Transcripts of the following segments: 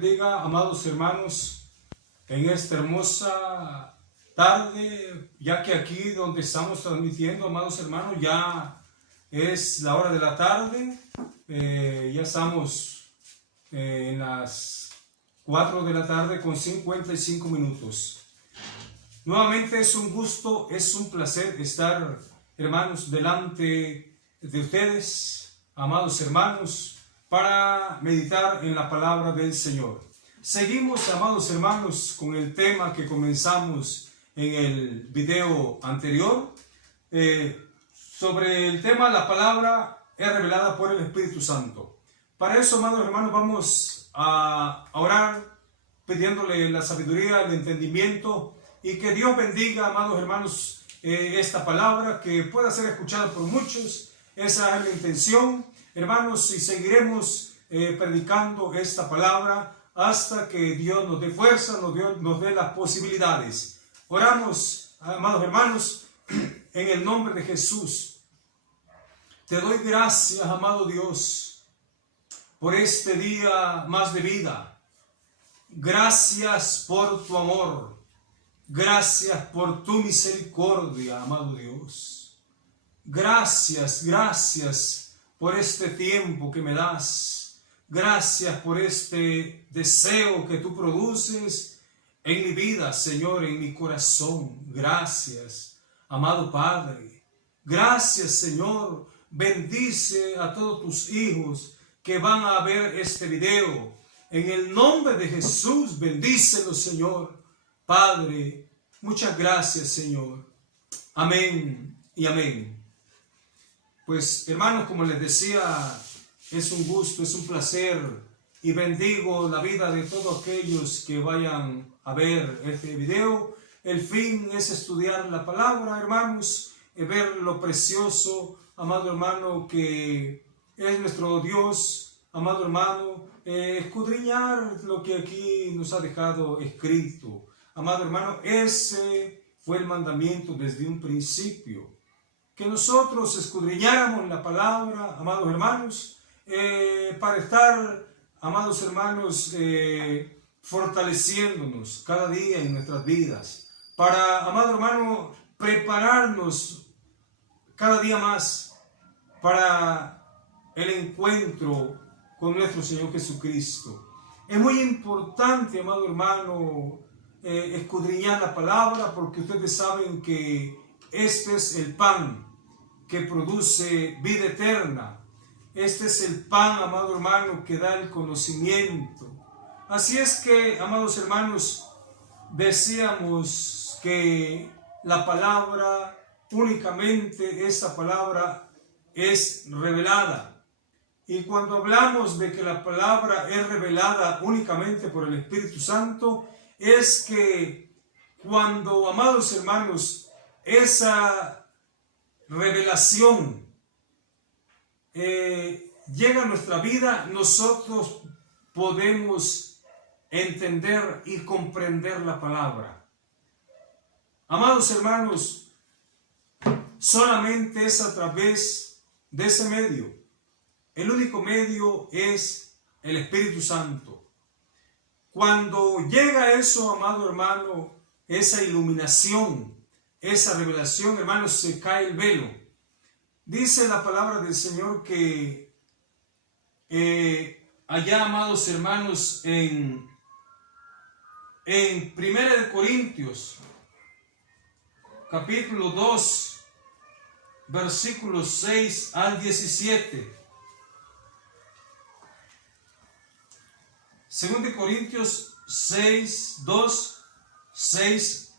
bendiga, amados hermanos, en esta hermosa tarde, ya que aquí donde estamos transmitiendo, amados hermanos, ya es la hora de la tarde, ya estamos en las 4 de la tarde con 55 minutos. Nuevamente es un gusto, es un placer estar, hermanos, delante de ustedes, amados hermanos, para meditar en la palabra del Señor. Seguimos, amados hermanos, con el tema que comenzamos en el video anterior, sobre el tema la palabra es revelada por el Espíritu Santo. Para eso, amados hermanos, vamos a orar pidiéndole la sabiduría, el entendimiento, y que Dios bendiga, amados hermanos, esta palabra que pueda ser escuchada por muchos. Esa es la intención, hermanos, y seguiremos predicando esta palabra hasta que Dios nos dé fuerza, nos dé las posibilidades. Oramos, amados hermanos, en el nombre de Jesús. Te doy gracias, amado Dios, por este día más de vida. Gracias por tu amor. Gracias por tu misericordia, amado Dios. Gracias, gracias por este tiempo que me das. Gracias por este deseo que tú produces en mi vida, Señor, en mi corazón. Gracias, amado Padre. Gracias, Señor. Bendice a todos tus hijos que van a ver este video. En el nombre de Jesús, bendícelos, Señor. Padre, muchas gracias, Señor. Amén y amén. Pues, hermanos, como les decía, es un gusto, es un placer, y bendigo la vida de todos aquellos que vayan a ver este video. El fin es estudiar la palabra, hermanos, ver lo precioso, amado hermano, que es nuestro Dios, amado hermano, escudriñar lo que aquí nos ha dejado escrito. Amado hermano, ese fue el mandamiento desde un principio, que nosotros escudriñáramos la palabra, amados hermanos, para estar, amados hermanos, fortaleciéndonos cada día en nuestras vidas, para, amado hermano, prepararnos cada día más para el encuentro con nuestro Señor Jesucristo. Es muy importante, amado hermano, escudriñar la palabra, porque ustedes saben que este es el pan que produce vida eterna. Este es el pan, amado hermano, que da el conocimiento. Así es que, amados hermanos, decíamos que la palabra, únicamente esa palabra es revelada. Y cuando hablamos de que la palabra es revelada únicamente por el Espíritu Santo, es que cuando, amados hermanos, esa revelación llega a nuestra vida, nosotros podemos entender y comprender la palabra. Amados hermanos, solamente es a través de ese medio. El único medio es el Espíritu Santo. Cuando llega eso, amado hermano, esa iluminación, esa revelación, hermanos, se cae el velo. Dice la palabra del Señor que allá, amados hermanos, en 1 Corintios, capítulo 2, versículos 6 al 17. 2 Corintios 6, 2, 6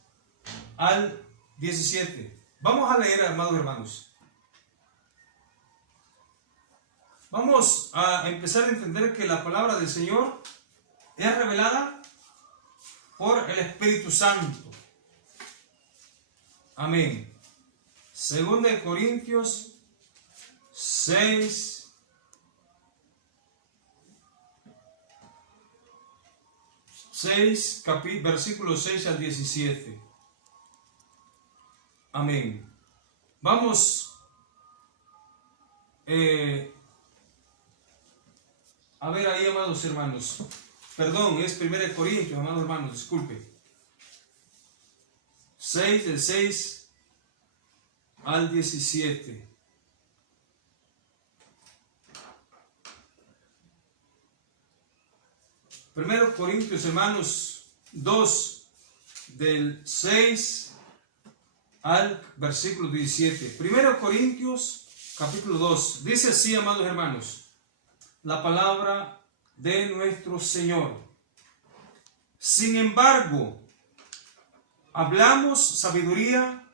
al 17. Vamos a leer, amados hermanos. Vamos a empezar a entender que la palabra del Señor es revelada por el Espíritu Santo. Amén. 2 Corintios 6, versículos 6 al 17. Amén. Vamos a ver ahí, amados hermanos. Perdón, es 1 Corintios, amados hermanos, disculpe. 6, del 6 al 17. Primero Corintios, hermanos, 2, del 6 al versículo 17. Primero Corintios, capítulo 2. Dice así, amados hermanos, la palabra de nuestro Señor. Sin embargo, hablamos sabiduría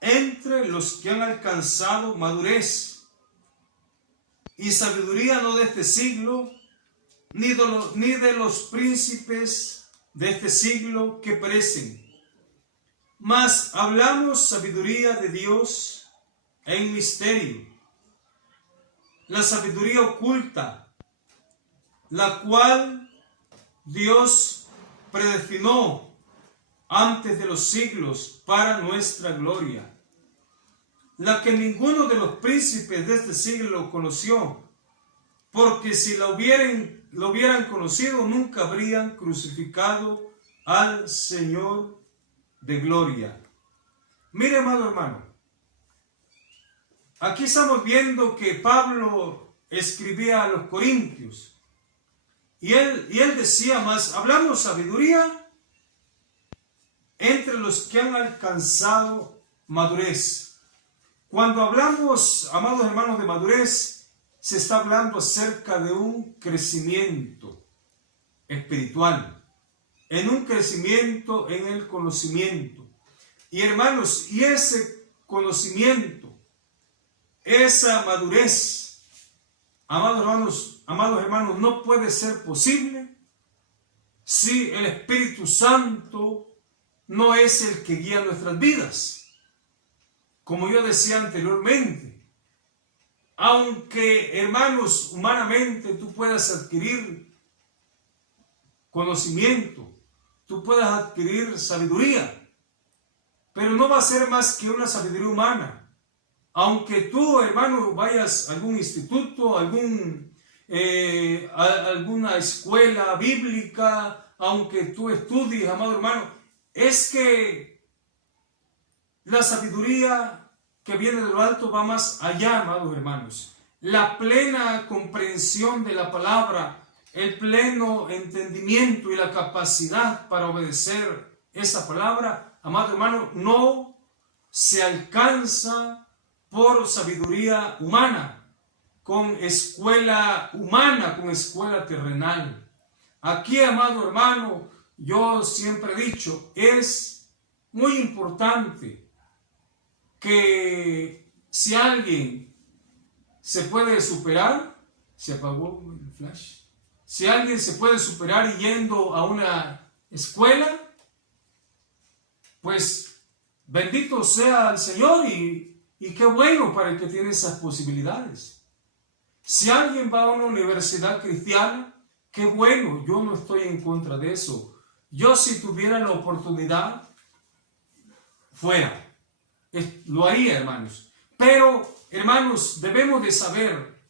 entre los que han alcanzado madurez, y sabiduría no de este siglo, ni de los príncipes de este siglo que perecen, mas hablamos sabiduría de Dios en misterio, la sabiduría oculta, la cual Dios predestinó antes de los siglos para nuestra gloria, la que ninguno de los príncipes de este siglo conoció, porque si lo hubieran conocido, nunca habrían crucificado al Señor de gloria. Mire, amado hermano, aquí estamos viendo que Pablo escribía a los corintios, y él decía más, hablamos sabiduría entre los que han alcanzado madurez. Cuando hablamos, amados hermanos, de madurez, se está hablando acerca de un crecimiento espiritual, en un crecimiento en el conocimiento. Y hermanos, y ese conocimiento, esa madurez, amados hermanos, no puede ser posible si el Espíritu Santo no es el que guía nuestras vidas. Como yo decía anteriormente, aunque, hermanos, humanamente tú puedas adquirir conocimiento, tú puedas adquirir sabiduría, pero no va a ser más que una sabiduría humana. Aunque tú, hermano, vayas a algún instituto, alguna escuela bíblica, aunque tú estudies, amado hermano, es que la sabiduría que viene de lo alto va más allá, amados hermanos. La plena comprensión de la palabra, el pleno entendimiento y la capacidad para obedecer esa palabra, amado hermano, no se alcanza por sabiduría humana, con escuela humana, con escuela terrenal. Aquí, amado hermano, yo siempre he dicho, es muy importante que si alguien se puede superar, se apagó el flash, si alguien se puede superar yendo a una escuela, pues bendito sea el Señor y qué bueno para el que tiene esas posibilidades. Si alguien va a una universidad cristiana, qué bueno, yo no estoy en contra de eso. Yo, si tuviera la oportunidad, fuera. Lo haría, hermanos. Pero, hermanos, debemos de saber,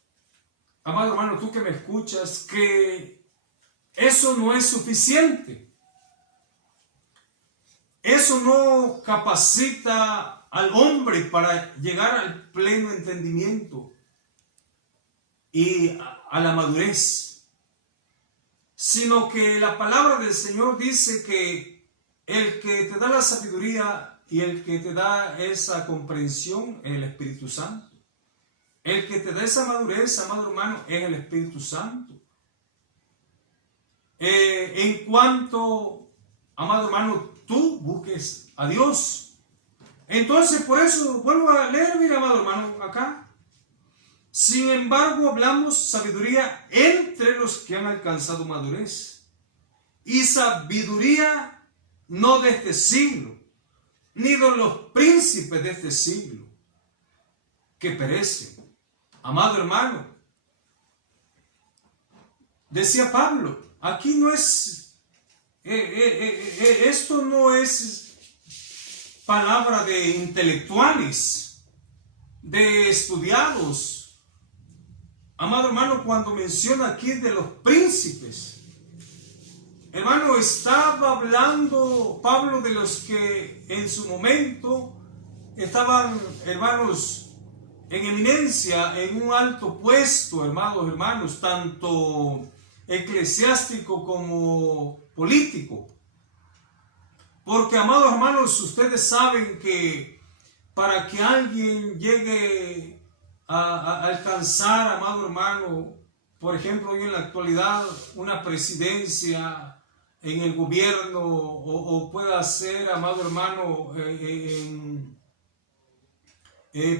amado hermano, tú que me escuchas, que eso no es suficiente. Eso no capacita al hombre para llegar al pleno entendimiento y a la madurez, sino que la palabra del Señor dice que el que te da la sabiduría y el que te da esa comprensión es el Espíritu Santo. El que te da esa madurez, amado hermano, es el Espíritu Santo. En cuanto, amado hermano, tú busques a Dios. Entonces, por eso, vuelvo a leer, mira, amado hermano, acá. Sin embargo, hablamos sabiduría entre los que han alcanzado madurez. Y sabiduría no de este siglo, ni de los príncipes de este siglo, que perecen. Amado hermano, decía Pablo, aquí no es, esto no es palabra de intelectuales, de estudiados. Amado hermano, cuando menciona aquí de los príncipes, hermano, estaba hablando Pablo de los que en su momento estaban, hermanos, en eminencia, en un alto puesto, hermanos, tanto eclesiástico como político. Porque, amados hermanos, ustedes saben que para que alguien llegue a alcanzar, amado hermano, por ejemplo, hoy en la actualidad, una presidencia en el gobierno o pueda ser, amado hermano,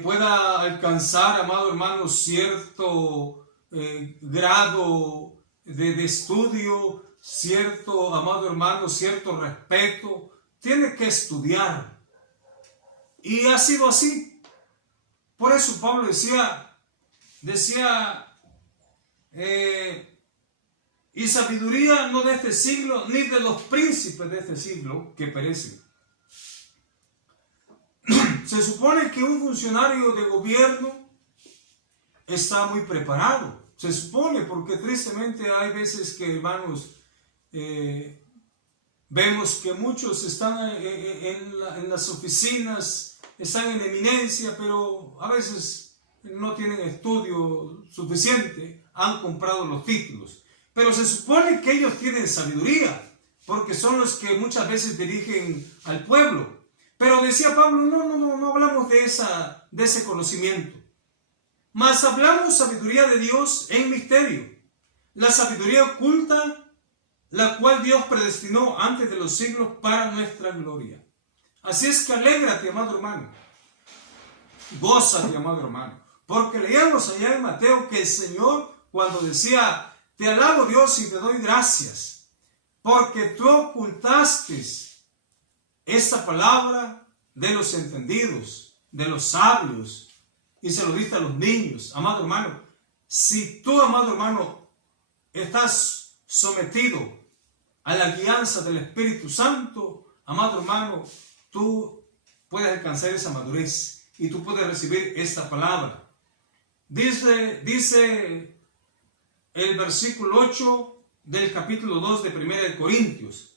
pueda alcanzar, amado hermano, cierto grado de estudio, cierto, amado hermano, cierto respeto, tiene que estudiar. Y ha sido así. Por eso Pablo decía, y sabiduría no de este siglo, ni de los príncipes de este siglo que perecen. Se supone que un funcionario de gobierno está muy preparado. Se supone, porque tristemente hay veces que, hermanos, vemos que muchos están en las oficinas, están en eminencia, pero a veces no tienen estudio suficiente, han comprado los títulos. Pero se supone que ellos tienen sabiduría, porque son los que muchas veces dirigen al pueblo. Pero decía Pablo, no hablamos de ese conocimiento. Mas hablamos sabiduría de Dios en misterio. La sabiduría oculta, la cual Dios predestinó antes de los siglos para nuestra gloria. Así es que alégrate, amado hermano. Gózate, amado hermano. Porque leíamos allá en Mateo que el Señor, cuando decía, te alabo Dios y te doy gracias, porque tú ocultaste esta palabra de los entendidos, de los sabios, y se lo diste a los niños. Amado hermano, si tú, amado hermano, estás sometido a la guianza del Espíritu Santo, amado hermano, tú puedes alcanzar esa madurez y tú puedes recibir esta palabra. Dice el versículo 8 del capítulo 2 de 1 de Corintios.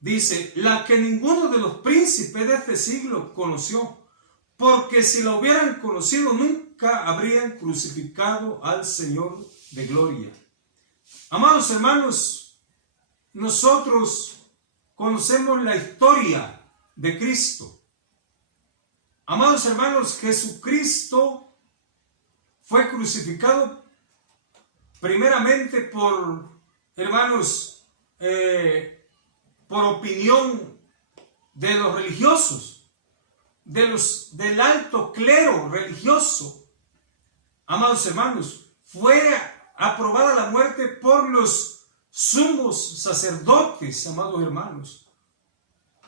Dice, la que ninguno de los príncipes de este siglo conoció, porque si la hubieran conocido nunca habrían crucificado al Señor de gloria. Amados hermanos, nosotros conocemos la historia de Cristo. Amados hermanos, Jesucristo fue crucificado primeramente por, hermanos, por opinión de los religiosos, del alto clero religioso. Amados hermanos, fue aprobada la muerte por los sumos sacerdotes, amados hermanos,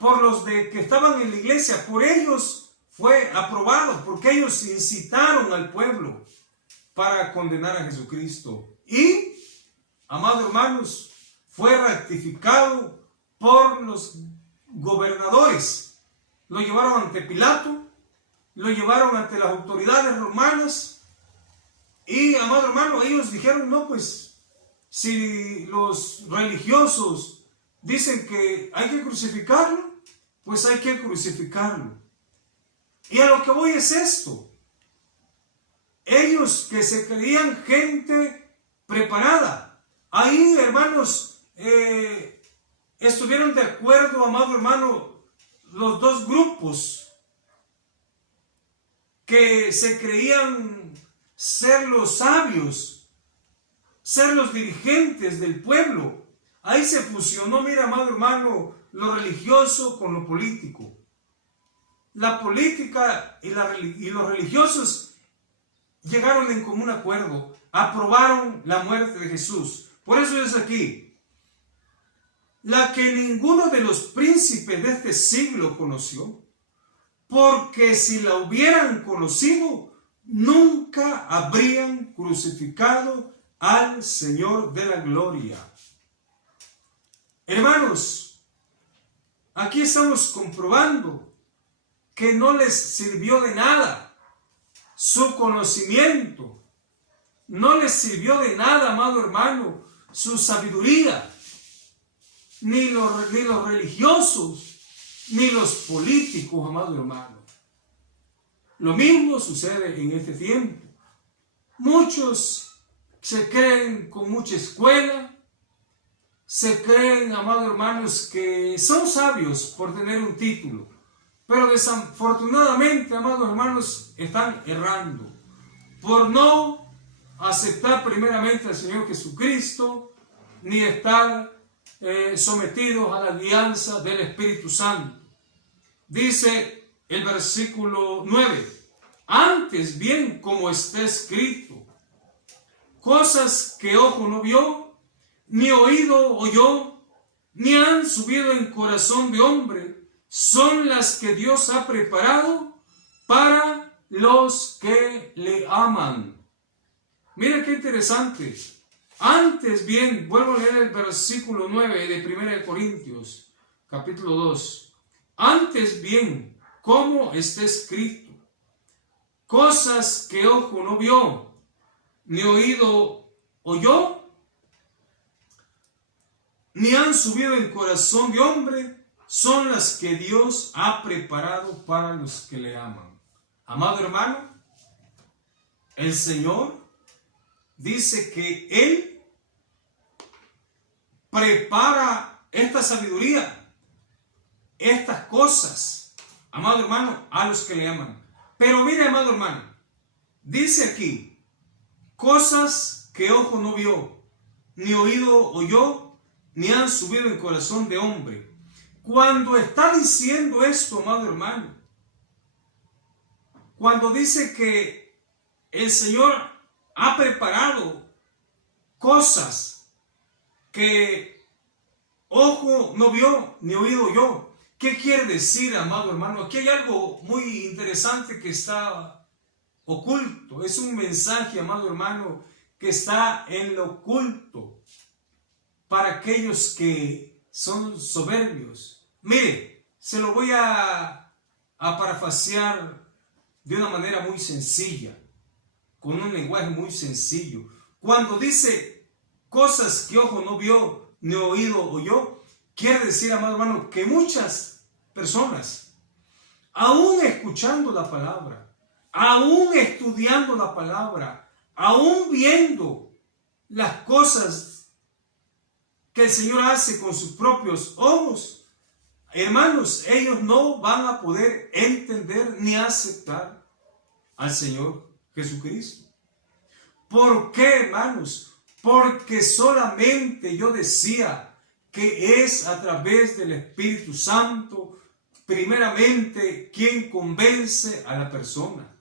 por los que estaban en la iglesia. Por ellos fue aprobado, porque ellos incitaron al pueblo para condenar a Jesucristo. Y, amados hermanos, fue ratificado por los gobernadores. Lo llevaron ante Pilato, lo llevaron ante las autoridades romanas. Y, amado hermano, ellos dijeron, no, pues, si los religiosos dicen que hay que crucificarlo, pues hay que crucificarlo. Y a lo que voy es esto. Ellos que se creían gente preparada, ahí, hermanos, estuvieron de acuerdo, amado hermano, los dos grupos que se creían ser los sabios, ser los dirigentes del pueblo. Ahí se fusionó, mira, amado hermano, lo religioso con lo político. La política y los religiosos llegaron en común acuerdo, aprobaron la muerte de Jesús. Por eso es aquí, la que ninguno de los príncipes de este siglo conoció, porque si la hubieran conocido, nunca habrían crucificado al Señor de la gloria. Hermanos, aquí estamos comprobando que no les sirvió de nada su conocimiento, no les sirvió de nada, amado hermano, su sabiduría. ni los religiosos, ni los políticos, amado hermano. Lo mismo sucede en este tiempo. Muchos se creen con mucha escuela, se creen, amados hermanos, que son sabios por tener un título, pero desafortunadamente, amados hermanos, están errando por no aceptar primeramente al Señor Jesucristo, ni estar sometidos a la guianza del Espíritu Santo. Dice el versículo 9, antes bien, como está escrito, cosas que ojo no vio, ni oído oyó, ni han subido en corazón de hombre, son las que Dios ha preparado para los que le aman. Mira qué interesante. Antes bien, vuelvo a leer el versículo 9 de 1 Corintios, capítulo 2. Antes bien, como está escrito, cosas que ojo no vio, ni oído oyó, ni han subido en corazón de hombre, son las que Dios ha preparado para los que le aman. Amado hermano, el Señor dice que Él prepara esta sabiduría, estas cosas, amado hermano, a los que le aman. Pero mire, amado hermano, dice aquí, cosas que ojo no vio, ni oído oyó, ni han subido en corazón de hombre. Cuando está diciendo esto, amado hermano, cuando dice que el Señor ha preparado cosas que ojo no vio, ni oído oyó, ¿qué quiere decir, amado hermano? Aquí hay algo muy interesante que está oculto. Es un mensaje, amado hermano, que está en lo oculto para aquellos que son soberbios. Mire, se lo voy a parafrasear de una manera muy sencilla, con un lenguaje muy sencillo. Cuando dice cosas que ojo no vio, ni oído oyó, quiere decir, amado hermano, que muchas personas, aún escuchando la palabra, aún estudiando la palabra, aún viendo las cosas que el Señor hace con sus propios ojos, hermanos, ellos no van a poder entender ni aceptar al Señor Jesucristo. ¿Por qué, hermanos? Porque solamente yo decía que es a través del Espíritu Santo, primeramente, quien convence a la persona,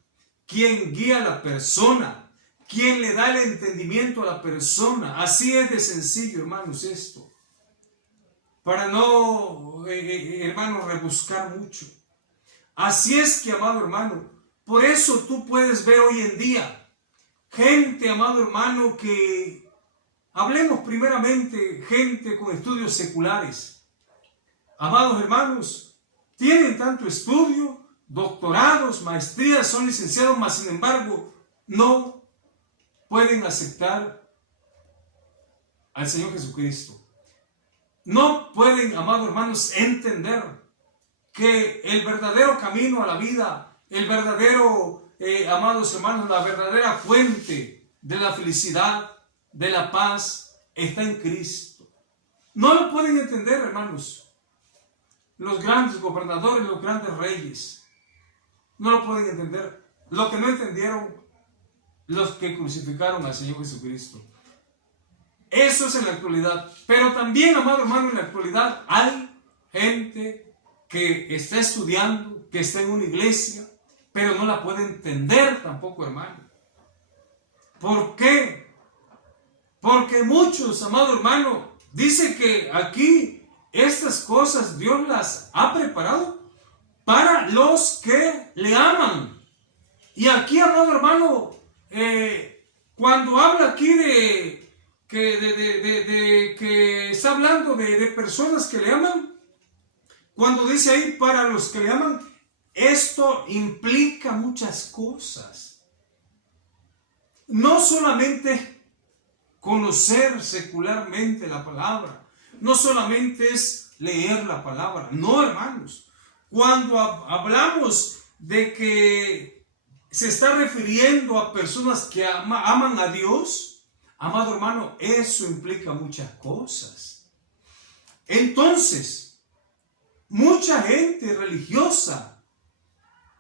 quien guía a la persona, quien le da el entendimiento a la persona. Así es de sencillo, hermanos, esto. Para no, hermanos, rebuscar mucho. Así es que, amado hermano, por eso tú puedes ver hoy en día gente, amado hermano, que hablemos primeramente, gente con estudios seculares. Amados hermanos, tienen tanto estudio, doctorados, maestrías, son licenciados, mas sin embargo, no pueden aceptar al Señor Jesucristo. No pueden, amados hermanos, entender que el verdadero camino a la vida, el verdadero, amados hermanos, la verdadera fuente de la felicidad, de la paz, está en Cristo. No lo pueden entender, hermanos. Los grandes gobernadores, los grandes reyes, no lo pueden entender. Lo que no entendieron los que crucificaron al Señor Jesucristo. Eso es en la actualidad. Pero también, amado hermano, en la actualidad hay gente que está estudiando, que está en una iglesia, pero no la puede entender tampoco, hermano. ¿Por qué? Porque muchos, amado hermano, dice que aquí estas cosas Dios las ha preparado para los que le aman. Y aquí, amado hermano, cuando habla aquí de que está hablando de personas que le aman, cuando dice ahí para los que le aman, esto implica muchas cosas. No solamente conocer secularmente la palabra, no solamente es leer la palabra. No, hermanos. Cuando hablamos de que se está refiriendo a personas que aman a Dios, amado hermano, eso implica muchas cosas. Entonces, mucha gente religiosa,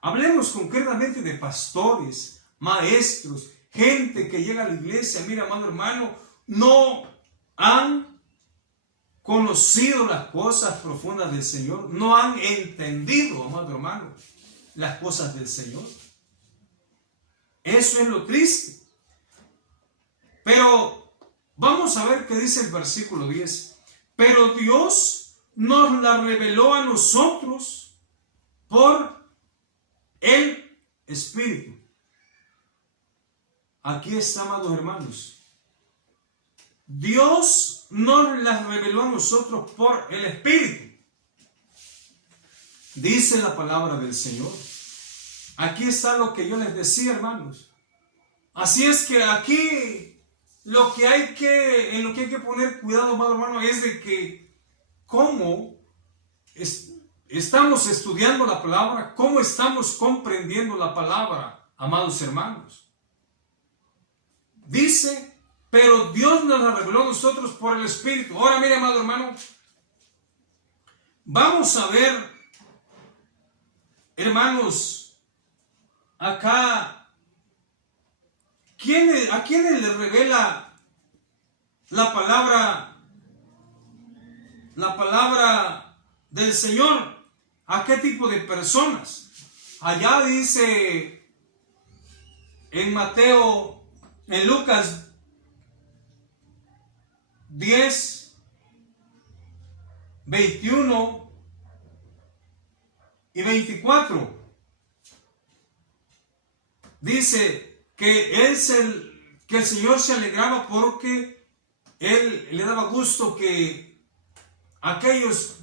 hablemos concretamente de pastores, maestros, gente que llega a la iglesia, mira, amado hermano, no han conocido las cosas profundas del Señor, no han entendido, amado hermano, las cosas del Señor. Eso es lo triste. Pero vamos a ver qué dice el versículo 10. Pero Dios nos la reveló a nosotros por el Espíritu. Aquí está, amados hermanos. Dios nos las reveló a nosotros por el Espíritu. Dice la palabra del Señor. Aquí está lo que yo les decía, hermanos. Así es que aquí en lo que hay que poner cuidado, amado hermano, es de que cómo estamos estudiando la palabra, cómo estamos comprendiendo la palabra, amados hermanos. Dice, pero Dios nos la reveló a nosotros por el Espíritu. Ahora mire, amado hermano, vamos a ver, hermanos, acá, ¿a quiénes le revela la palabra del Señor? ¿A qué tipo de personas? Allá dice en Mateo, en Lucas 10, 21 y 24. Dice que el Señor se alegraba porque Él le daba gusto que aquellos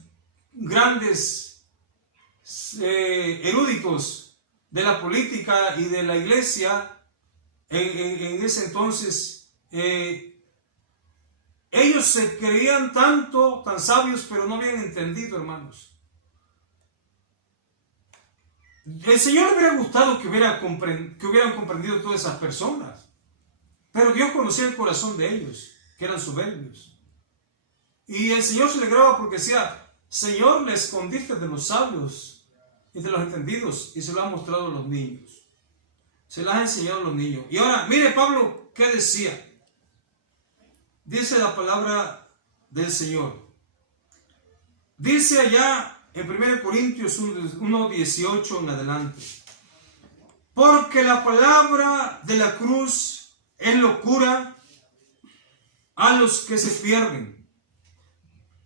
grandes eruditos de la política y de la iglesia en ese entonces, ellos se creían tan sabios, pero no habían entendido, hermanos. El Señor le hubiera gustado que hubieran comprendido todas esas personas, pero Dios conocía el corazón de ellos, que eran soberbios. Y el Señor se alegraba porque decía, Señor, le escondiste de los sabios y de los entendidos, y se lo ha mostrado a los niños. Se las ha enseñado a los niños. Y ahora, mire Pablo, ¿qué decía? Dice la palabra del Señor. Dice allá en 1 Corintios 1:18 en adelante. Porque la palabra de la cruz es locura a los que se pierden,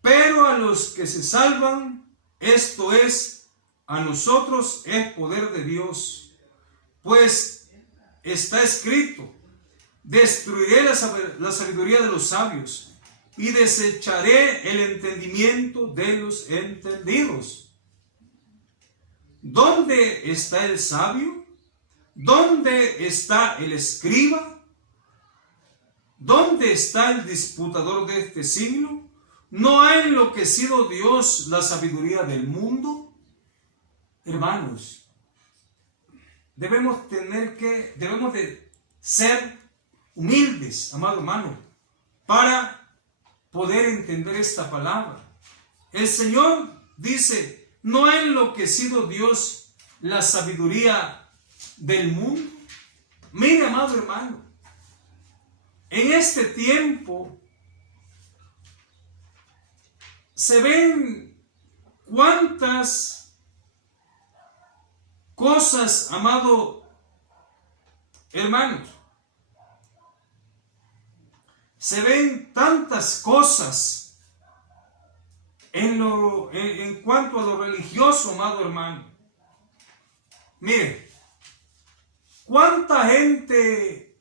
pero a los que se salvan, esto es, a nosotros es poder de Dios. Pues está escrito, destruiré la sabiduría de los sabios y desecharé el entendimiento de los entendidos. ¿Dónde está el sabio? ¿Dónde está el escriba? ¿Dónde está el disputador de este siglo? ¿No ha enloquecido Dios la sabiduría del mundo? Hermanos, debemos de ser humildes, amado hermano, para poder entender esta palabra. El Señor dice, ¿no ha enloquecido Dios la sabiduría del mundo? Mire, amado hermano, en este tiempo se ven cuántas cosas, amado hermanos, se ven tantas cosas en cuanto a lo religioso, amado hermano. Mire, cuánta gente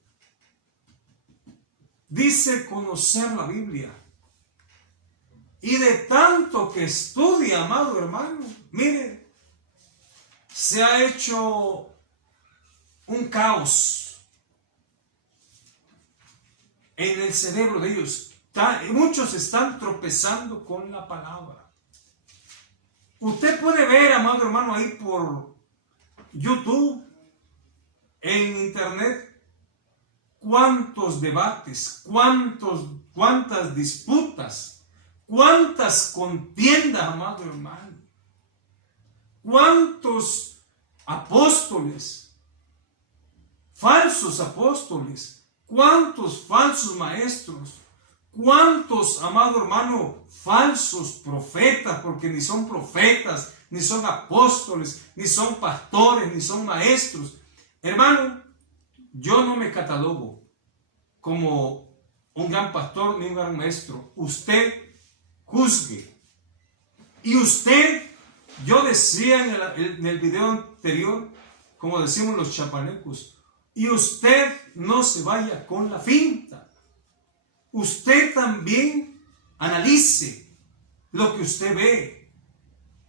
dice conocer la Biblia y de tanto que estudia, amado hermano, mire, se ha hecho un caos en el cerebro de ellos. muchos están tropezando con la palabra. Usted puede ver, amado hermano, ahí por YouTube, en internet, cuántos debates, cuántas disputas, cuántas contiendas, amado hermano, cuántos apóstoles, falsos apóstoles, cuántos falsos maestros, cuántos, amado hermano, falsos profetas, porque ni son profetas, ni son apóstoles, ni son pastores, ni son maestros. Hermano, yo no me catalogo como un gran pastor ni un gran maestro. Usted juzgue. Y usted, yo decía en el video anterior, como decimos los chapanecos, y usted no se vaya con la finta. Usted también analice lo que usted ve.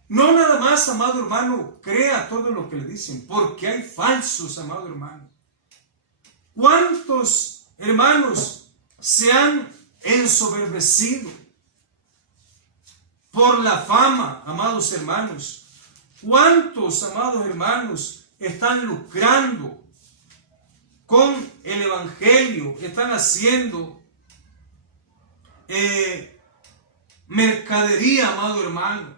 No nada más, amado hermano, crea todo lo que le dicen, porque hay falsos, amado hermano. ¿Cuántos hermanos se han ensoberbecido por la fama, amados hermanos? ¿Cuántos, amados hermanos, están lucrando con el evangelio? Están haciendo mercadería, amado hermano,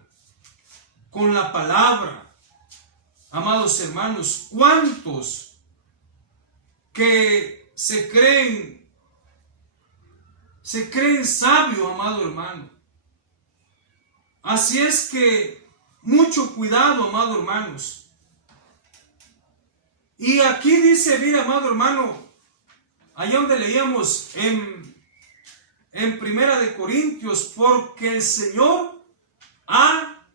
con la palabra. Amados hermanos, ¿cuántos que se creen sabios, amado hermano? Así es que mucho cuidado, amado hermanos. Y aquí dice, mira, amado hermano, allá donde leíamos en Primera de Corintios, porque el Señor ha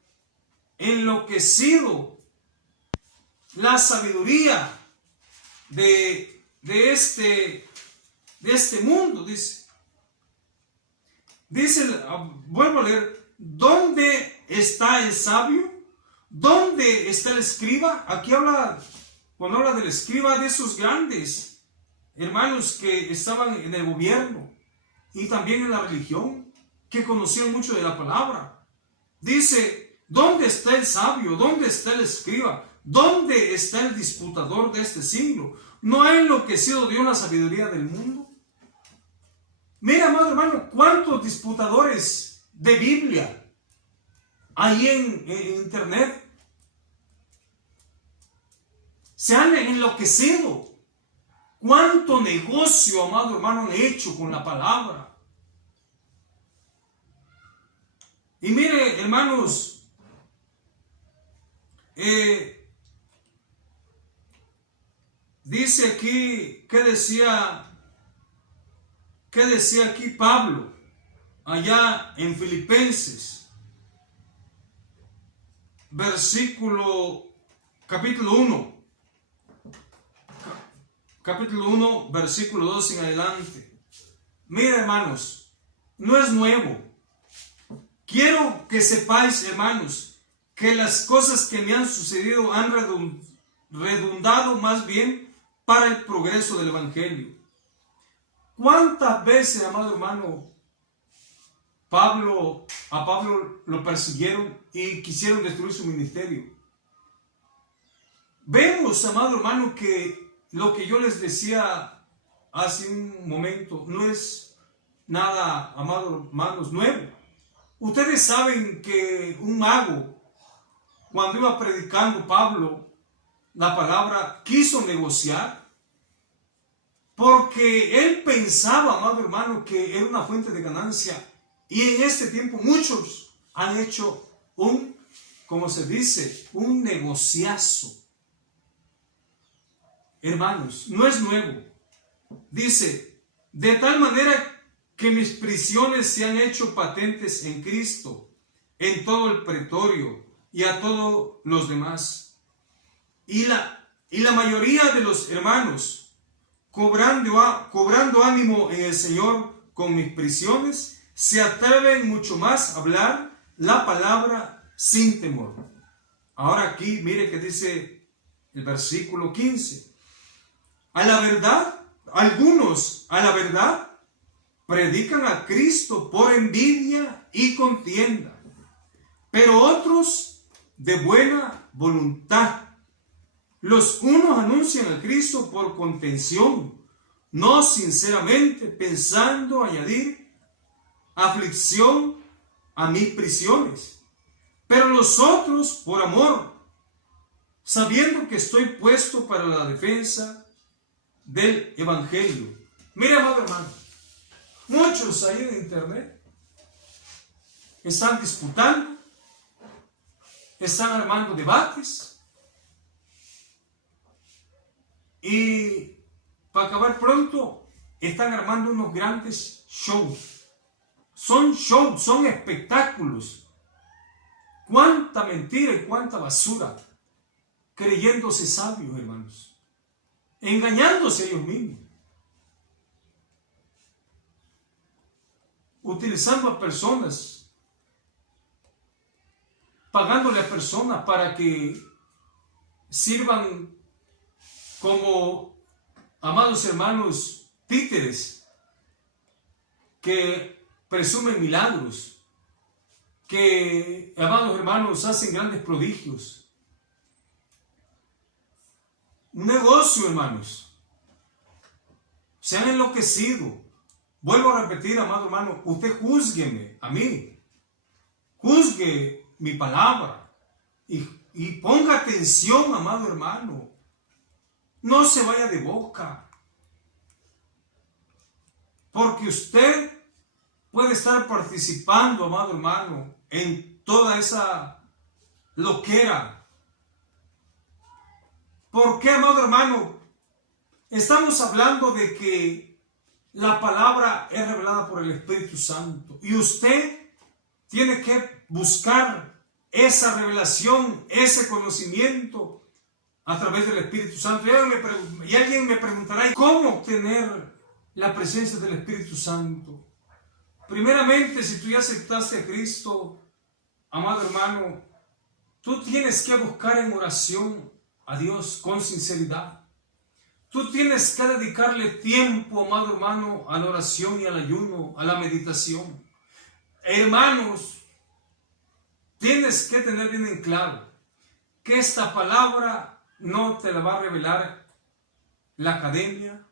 enloquecido la sabiduría de este mundo, dice. Vuelvo a leer, ¿dónde está el sabio? ¿Dónde está el escriba? Aquí habla, cuando habla del escriba, de esos grandes hermanos que estaban en el gobierno y también en la religión, que conocían mucho de la palabra. Dice, ¿dónde está el sabio? ¿Dónde está el escriba? ¿Dónde está el disputador de este siglo? ¿No ha enloquecido Dios la sabiduría del mundo? Mira, amado hermano, cuántos disputadores de Biblia hay en internet. Se han enloquecido. Cuánto negocio, amado hermano, han hecho con la palabra. Y mire, hermanos, dice aquí, ¿qué decía aquí Pablo allá en Filipenses? Capítulo 1, versículo 2 en adelante. Mira, hermanos, no es nuevo. Quiero que sepáis, hermanos, que las cosas que me han sucedido han redundado más bien para el progreso del evangelio. ¿Cuántas veces, amado hermano, a Pablo lo persiguieron y quisieron destruir su ministerio? Vemos, amado hermano, que lo que yo les decía hace un momento no es nada, amados hermanos, nuevo. Ustedes saben que un mago, cuando iba predicando Pablo la palabra, quiso negociar, porque él pensaba, amado hermano, que era una fuente de ganancia. Y en este tiempo muchos han hecho como se dice, un negociazo. Hermanos, no es nuevo. Dice, de tal manera que mis prisiones se han hecho patentes en Cristo, en todo el pretorio y a todos los demás. Y la mayoría de los hermanos, cobrando ánimo en el Señor con mis prisiones, se atreven mucho más a hablar la palabra sin temor. Ahora aquí, mire que dice el versículo 15. A la verdad, algunos, a la verdad, predican a Cristo por envidia y contienda, pero otros de buena voluntad. Los unos anuncian a Cristo por contención, no sinceramente, pensando añadir aflicción a mis prisiones, pero los otros por amor, sabiendo que estoy puesto para la defensa del Evangelio. Mira, amado hermano, muchos ahí en internet están disputando, están armando debates, y para acabar pronto están armando unos grandes shows. Son shows, son espectáculos. Cuánta mentira y cuánta basura, creyéndose sabios, hermanos, engañándose ellos mismos, utilizando a personas, pagándole a personas para que sirvan como, amados hermanos, títeres que presumen milagros, que, amados hermanos, hacen grandes prodigios. Un negocio, hermanos. Se han enloquecido. Vuelvo a repetir, amado hermano, usted júzgueme a mí, juzgue mi palabra y ponga atención, amado hermano. No se vaya de boca, porque usted puede estar participando, amado hermano, en toda esa loquera. ¿Por qué, amado hermano? Estamos hablando de que la palabra es revelada por el Espíritu Santo y usted tiene que buscar esa revelación, ese conocimiento a través del Espíritu Santo. Y alguien me preguntará, ¿cómo obtener la presencia del Espíritu Santo? Primeramente, si tú ya aceptaste a Cristo, amado hermano, tú tienes que buscar en oración a Dios con sinceridad. Tú tienes que dedicarle tiempo, amado hermano, a la oración y al ayuno, a la meditación. Hermanos, tienes que tener bien en claro que esta palabra no te la va a revelar la academia,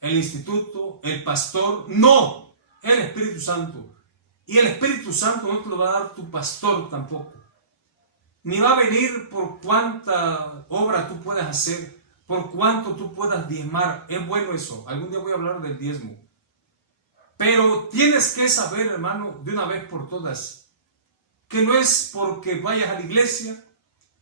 el instituto, el pastor, no, el Espíritu Santo. Y el Espíritu Santo no te lo va a dar tu pastor tampoco. Ni va a venir por cuánta obra tú puedas hacer, por cuánto tú puedas diezmar. Es bueno eso, algún día voy a hablar del diezmo. Pero tienes que saber, hermano, de una vez por todas, que no es porque vayas a la iglesia,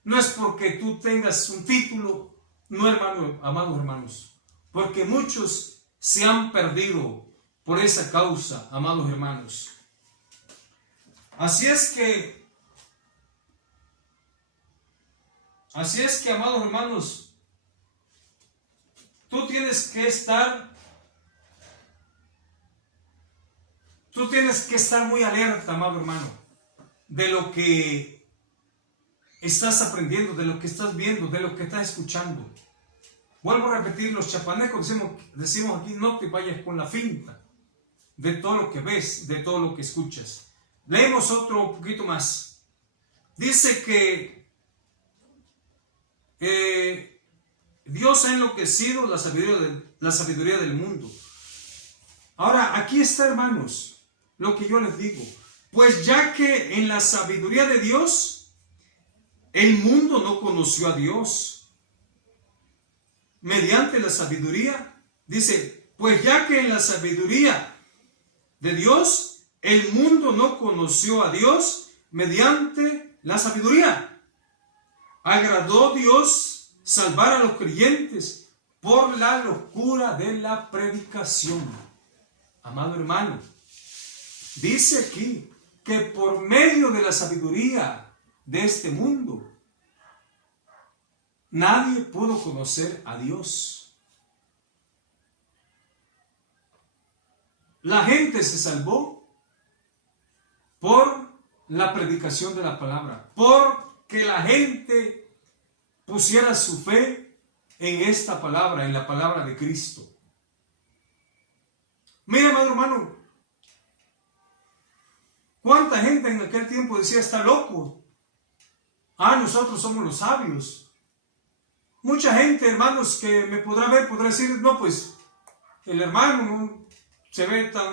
no es porque tú tengas un título, no, hermano, amados hermanos, porque muchos se han perdido por esa causa, amados hermanos. Así es que, amados hermanos, tú tienes que estar muy alerta, amado hermano, de lo que estás aprendiendo, de lo que estás viendo, de lo que estás escuchando. Vuelvo a repetir, los chapanecos decimos aquí, no te vayas con la finta de todo lo que ves, de todo lo que escuchas. Leemos otro poquito más. Dice que Dios ha enloquecido la sabiduría del mundo. Ahora, aquí está, hermanos, lo que yo les digo. Pues ya que en la sabiduría de Dios, el mundo no conoció a Dios. Mediante la sabiduría, dice, pues ya que en la sabiduría de Dios, el mundo no conoció a Dios mediante la sabiduría. Agradó Dios salvar a los creyentes por la locura de la predicación. Amado hermano, dice aquí que por medio de la sabiduría de este mundo, nadie pudo conocer a Dios. La gente se salvó por la predicación de la palabra, porque la gente pusiera su fe en esta palabra, en la palabra de Cristo. Mira, amado hermano, ¿Cuánta gente en aquel tiempo decía, está loco? Ah, nosotros somos los sabios. Mucha gente, hermanos, que me podrá ver, podrá decir, no, pues, el hermano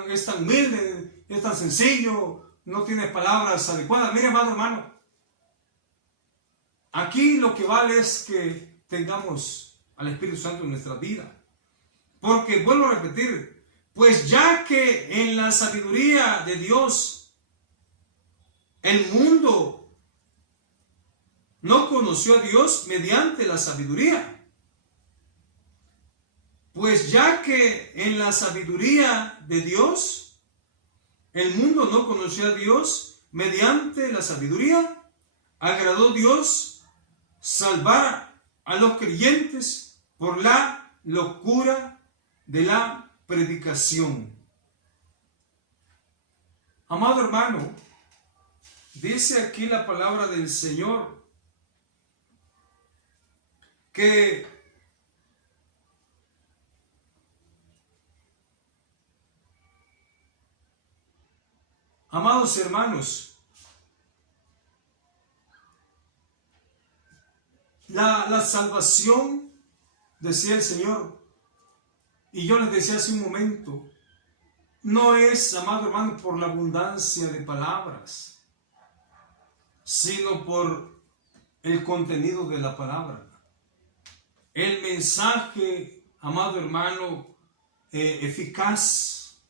es tan humilde, es tan sencillo, no tiene palabras adecuadas. Mire, hermano, aquí lo que vale es que tengamos al Espíritu Santo en nuestra vida. Porque, vuelvo a repetir, pues ya que en la sabiduría de Dios, el mundo no conoció a Dios mediante la sabiduría. Pues ya que en la sabiduría de Dios, el mundo no conoció a Dios mediante la sabiduría, agradó Dios salvar a los creyentes por la locura de la predicación. Amado hermano, dice aquí la palabra del Señor que amados hermanos, la salvación, decía el Señor, y yo les decía hace un momento, no es, amado hermano, por la abundancia de palabras, sino por el contenido de la palabra. El mensaje, amado hermano, eficaz.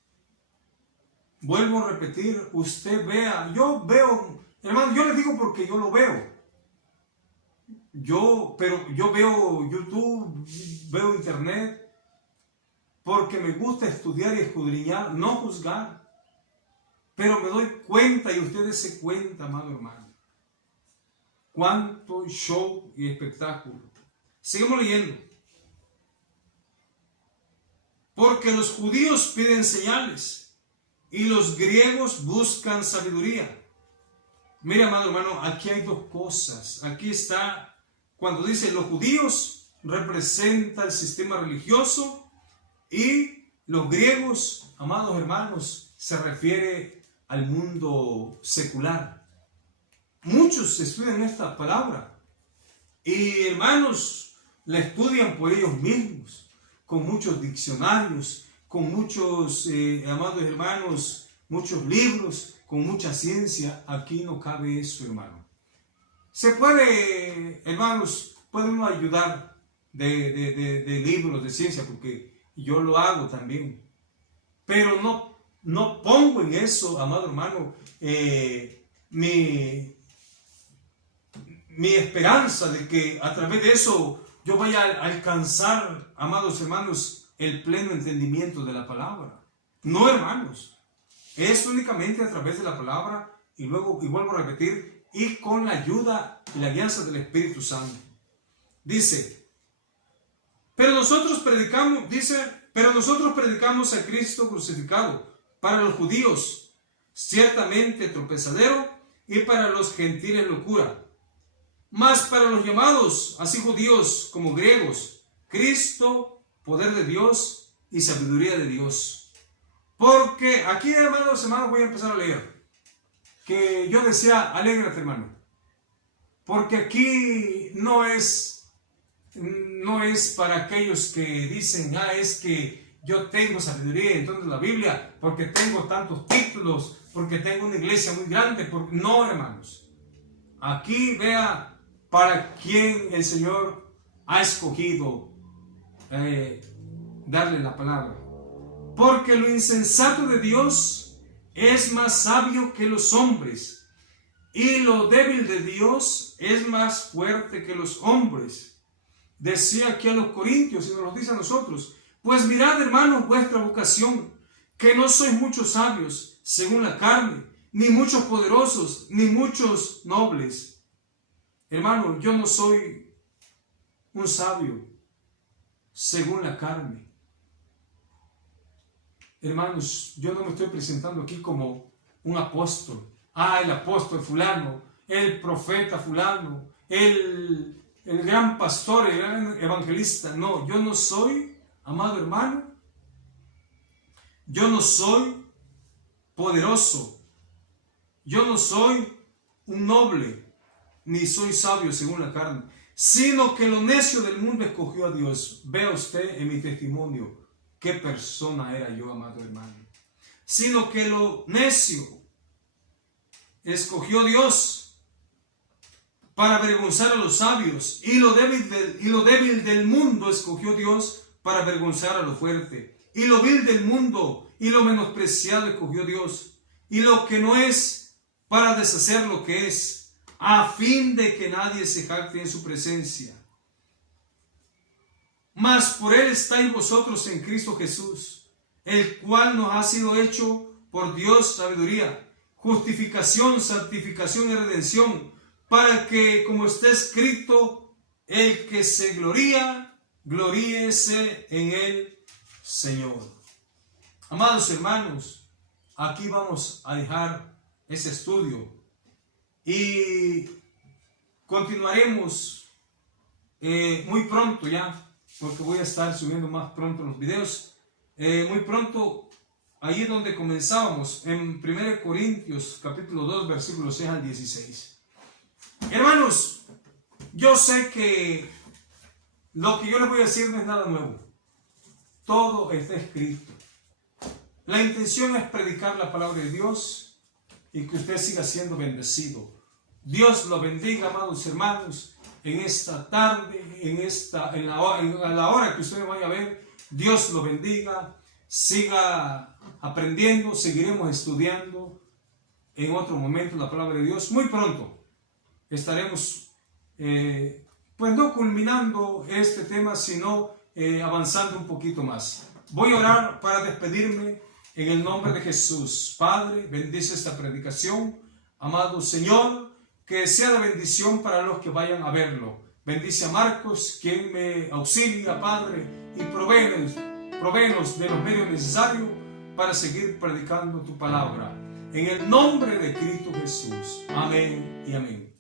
Vuelvo a repetir, usted vea, yo veo, hermano, yo le digo porque yo lo veo. Pero yo veo YouTube, veo Internet, porque me gusta estudiar y escudriñar, no juzgar. Pero me doy cuenta, y ustedes se cuentan, amado hermano, cuánto show y espectáculo. Seguimos leyendo. Porque los judíos piden señales y los griegos buscan sabiduría. Mira, amado hermano, aquí hay dos cosas. Aquí está, cuando dice los judíos, representa el sistema religioso, y los griegos, amados hermanos, se refiere al mundo secular. Muchos estudian esta palabra y, hermanos, la estudian por ellos mismos, con muchos diccionarios, con muchos, amados hermanos, muchos libros, con mucha ciencia. Aquí no cabe eso, hermano. Se puede, hermanos, puede uno ayudar de libros de ciencia, porque yo lo hago también. Pero no pongo en eso, amado hermano, mi esperanza de que a través de eso yo vaya a alcanzar, amados hermanos, el pleno entendimiento de la palabra. No, hermanos. Es únicamente a través de la palabra, y vuelvo a repetir, y con la ayuda y la guianza del Espíritu Santo. Dice, pero nosotros predicamos a Cristo crucificado, para los judíos ciertamente tropezadero, y para los gentiles locura. Mas para los llamados, así judíos como griegos, Cristo, poder de Dios y sabiduría de Dios. Porque aquí, hermanos, voy a empezar a leer. Que yo decía, alégrate, hermano. Porque aquí no es para aquellos que dicen, es que yo tengo sabiduría, entonces la Biblia, porque tengo tantos títulos, porque tengo una iglesia muy grande. No, hermanos. Aquí vea para quien el Señor ha escogido darle la palabra. Porque lo insensato de Dios es más sabio que los hombres, y lo débil de Dios es más fuerte que los hombres. Decía aquí a los corintios, y nos lo dice a nosotros, pues mirad, hermanos, vuestra vocación, que no sois muchos sabios según la carne, ni muchos poderosos, ni muchos nobles. Hermano, yo no soy un sabio según la carne. Hermanos, yo no me estoy presentando aquí como un apóstol. El apóstol fulano, el profeta fulano, el gran pastor, el gran evangelista. No, yo no soy, amado hermano, yo no soy poderoso yo no soy un noble, ni soy sabio según la carne, sino que lo necio del mundo escogió a Dios. Vea usted en mi testimonio qué persona era yo, amado hermano. Sino que lo necio escogió Dios para avergonzar a los sabios, y lo débil del mundo escogió Dios para avergonzar a lo fuerte, y lo vil del mundo y lo menospreciado escogió Dios, y lo que no es, para deshacer lo que es, a fin de que nadie se jacte en su presencia. Mas por él estáis vosotros en Cristo Jesús, el cual nos ha sido hecho por Dios sabiduría, justificación, santificación y redención, para que, como está escrito, el que se gloría, gloríese en el Señor. Amados hermanos, aquí vamos a dejar ese estudio y continuaremos muy pronto ya, porque voy a estar subiendo más pronto los videos. Muy pronto, ahí donde comenzábamos, en 1 Corintios capítulo 2, versículos 6 al 16. Hermanos, yo sé que lo que yo les voy a decir no es nada nuevo. Todo está escrito. La intención es predicar la palabra de Dios y que usted siga siendo bendecido. Dios lo bendiga, amados hermanos, en esta tarde, a la hora que usted vaya a ver. Dios lo bendiga, siga aprendiendo, seguiremos estudiando en otro momento la palabra de Dios. Muy pronto estaremos, pues no culminando este tema, sino avanzando un poquito más. Voy a orar para despedirme en el nombre de Jesús. Padre, bendice esta predicación. Amado Señor, que sea de bendición para los que vayan a verlo. Bendice a Marcos, quien me auxilia, Padre, y provéenos de los medios necesarios para seguir predicando tu palabra. En el nombre de Cristo Jesús. Amén y amén.